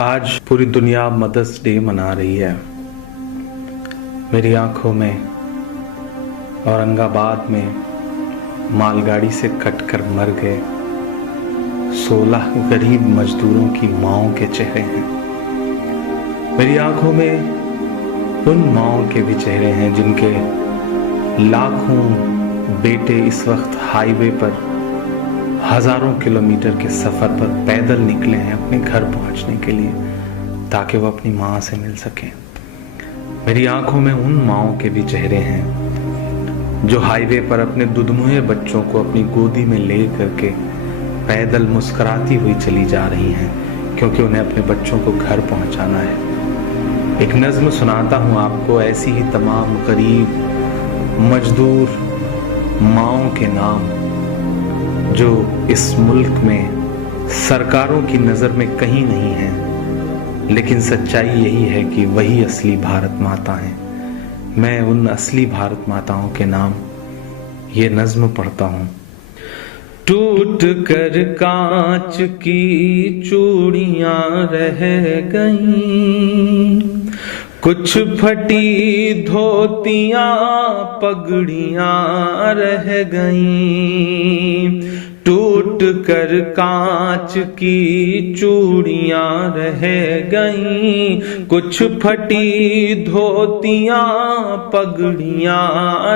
आज पूरी दुनिया मदर्स डे मना रही है। मेरी आंखों में औरंगाबाद में मालगाड़ी से कटकर मर गए 16 गरीब मजदूरों की माओं के चेहरे हैं। मेरी आंखों में उन माओं के भी चेहरे हैं जिनके लाखों बेटे इस वक्त हाईवे पर हजारों किलोमीटर के सफर पर पैदल निकले हैं अपने घर पहुंचने के लिए, ताकि वो अपनी माँ से मिल सकें। मेरी आंखों में उन माओं के भी चेहरे हैं जो हाईवे पर अपने दुधमुहे बच्चों को अपनी गोदी में ले करके पैदल मुस्कुराती हुई चली जा रही हैं, क्योंकि उन्हें अपने बच्चों को घर पहुंचाना है। एक नज्म सुनाता हूं आपको, ऐसी ही तमाम गरीब मजदूर माओं के नाम जो इस मुल्क में सरकारों की नजर में कहीं नहीं है, लेकिन सच्चाई यही है कि वही असली भारत माता हैं। मैं उन असली भारत माताओं के नाम ये नज्म पढ़ता हूं। टूट कर कांच की चूड़ियां रह गईं, कुछ फटी धोतियां पगड़ियां रह गईं। टूट कर कांच की चूड़ियां रह गईं, कुछ फटी धोतियां पगड़ियां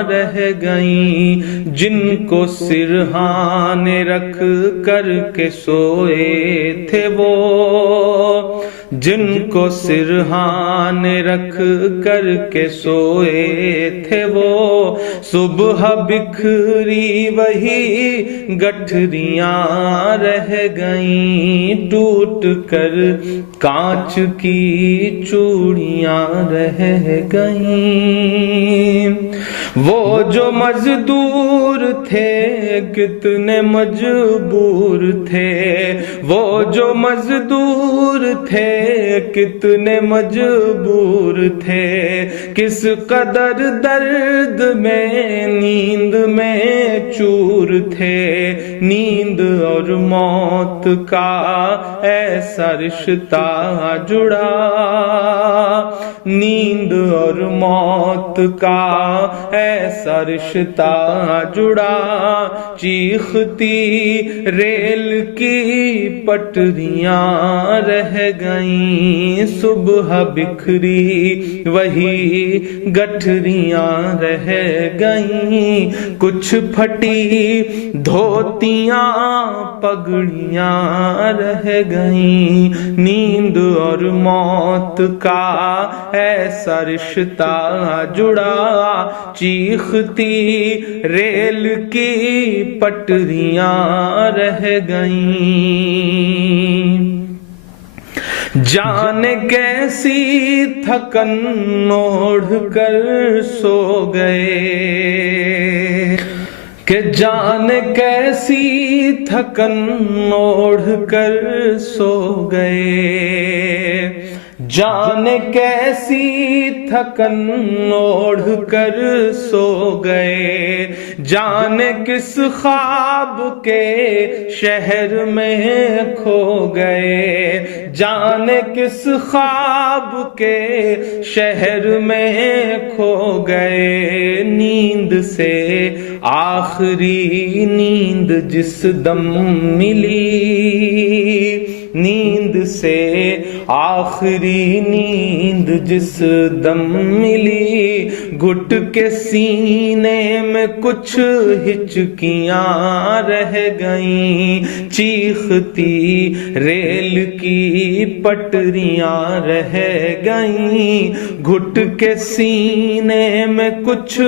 रह गईं। जिनको सिरहाने रख कर के सोए थे वो, जिनको सिरहाने रख कर के सोए थे वो, सुबह बिखरी वही गठरियां रह गईं। टूट कर कांच की चूड़ियां रह गईं। वो जो मजदूर थे कितने मजबूर थे, वो जो मजदूर थे कितने मजबूर थे। किस कदर दर्द में नींद में चूर थे। नींद और मौत का ऐसा रिश्ता जुड़ा, नींद और मौत का ऐसा रिश्ता जुड़ा। चीखती रेल की पटरियां रह गईं, सुबह बिखरी वही गठरियां रह गईं। कुछ फटी धोतियां पगड़ियां रह गईं। नींद और मौत का ऐसा रिश्ता जुड़ा। चीखती रेल की पटरियां रह गईं। जाने कैसी थकन ओढ़ कर सो गए, कि जाने कैसी थकन ओढ़ कर सो गए। जाने कैसी थकन ओढ़ कर सो गए। जाने किस ख्वाब के शहर में खो गए। जाने किस ख्वाब के शहर में खो गए। नींद से आखिरी नींद जिस दम मिली, नींद से आखिरी नींद जिस दम मिली। घुट के सीने में कुछ हिचकियां रह गईं। चीखती रेल की पटरियां रह गईं। घुट के सीने में कुछ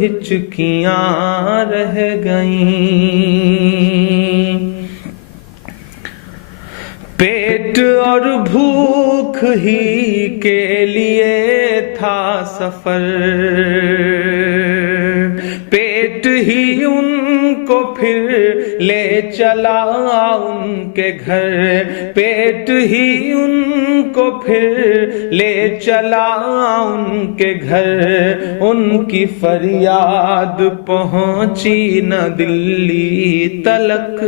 हिचकियां रह गईं। पेट और भूख ही के लिए था सफर, पेट ही उनको फिर ले चला उनके घर। पेट ही उनको फिर ले चला उनके घर। उनकी फरियाद पहुंची न दिल्ली तलक,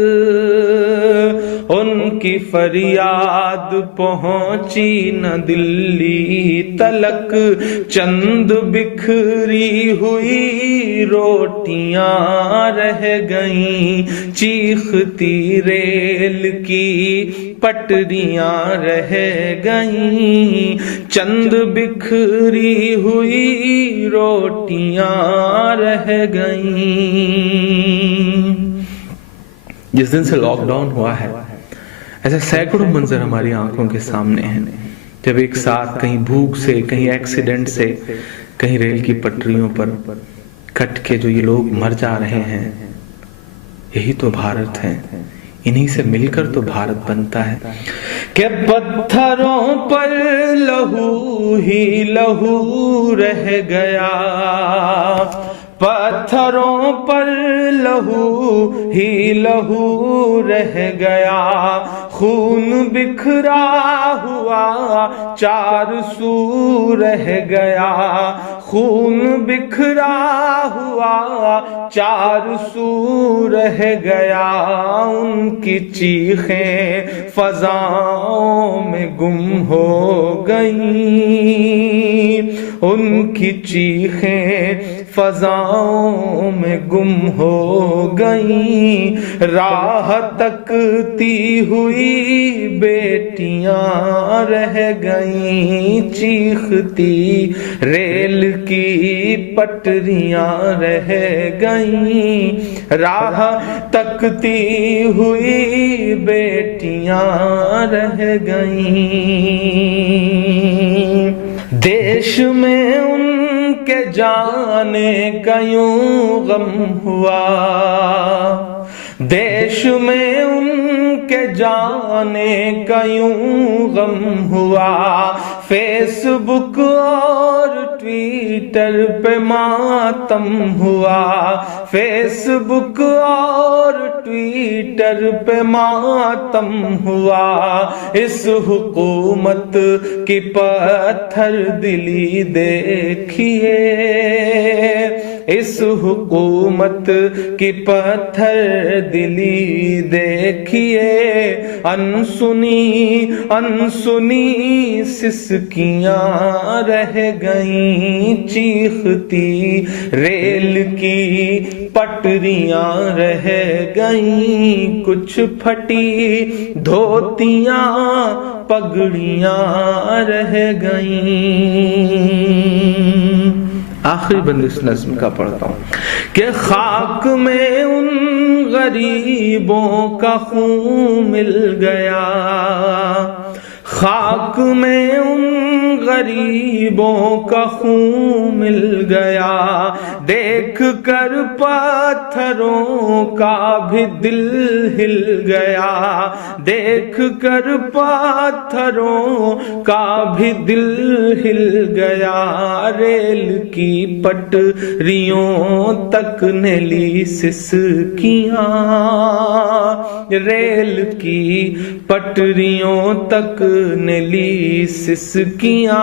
ان کی فریاد پہنچی نہ دلی تلک، چند بکھری ہوئی روٹیاں رہ گئیں، چیختی ریل کی پٹریاں رہ گئیں، چند بکھری ہوئی روٹیاں رہ گئیں۔ جس دن سے لاک ڈاؤن ہوا ہے ایسے سینکڑوں منظر ہماری آنکھوں کے سامنے ہیں، جب ایک ساتھ کہیں بھوک سے، کہیں ایکسیڈنٹ سے، کہیں ریل کی پٹریوں پر کٹ کے جو یہ لوگ مر جا رہے ہیں۔ یہی تو بھارت ہے، انہی سے مل کر تو بھارت بنتا ہے کہ پتھروں پر لہو ہی لہو رہ گیا، پتھروں پر لہو ہی لہو رہ گیا، خون بکھرا ہوا چار سو رہ گیا، خون بکھرا ہوا چار سو رہ گیا، ان کی چیخیں فضاؤں میں گم ہو گئیں، ان کی چیخیں فضاؤں میں گم ہو گئیں، راہ تکتی ہوئی بیٹیاں رہ گئیں، چیختی ریل کی پٹریاں رہ گئیں، راہ تکتی ہوئی بیٹیاں رہ گئیں، دیش میں ان کے جانے کا یوں غم ہوا، دیش میں ان کے جانے کا یوں غم ہوا، فیس بک اور ٹویٹر پہ ماتم ہوا، فیس بک اور ٹویٹر پہ ماتم ہوا، اس حکومت کی پتھر دلی دیکھیے، اس حکومت کی پتھر دلی دیکھیے، انسنی انسنی سسکیاں رہ گئیں، چیختی ریل کی پٹریاں رہ گئیں، کچھ پھٹی دھوتیاں پگڑیاں رہ گئیں۔ آخری بند اس نظم کا پڑھتا ہوں کہ خاک میں ان غریبوں کا خون مل گیا، خاک میں ان غریبوں کا خون مل گیا، دیکھ کر پتھروں کا بھی دل ہل گیا، دیکھ کر پتھروں کا بھی دل ہل گیا، ریل کی پٹریوں تک نے لی سسکیاں، ریل کی پٹریوں تک نے لی سسکیاں،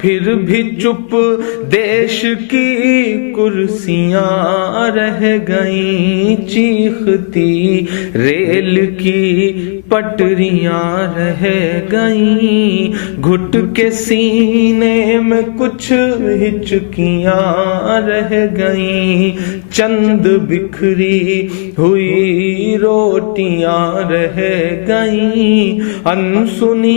پھر بھی چپ دیش کی کرسیاں رہ گئیں، چیختی ریل کی پٹریاں رہ گئیں، گھٹ کے سینے میں کچھ ہچکیاں رہ گئیں، چند بکھری ہوئی روٹیاں رہ گئیں، انسنی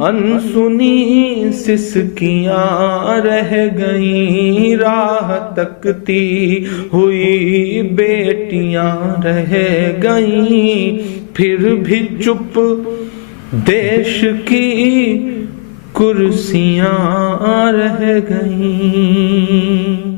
انسنی سسکیاں رہ گئیں، راہ تکتی ہوئی بیٹیاں رہ گئیں، پھر بھی چپ دیش کی کرسیاں رہ گئیں۔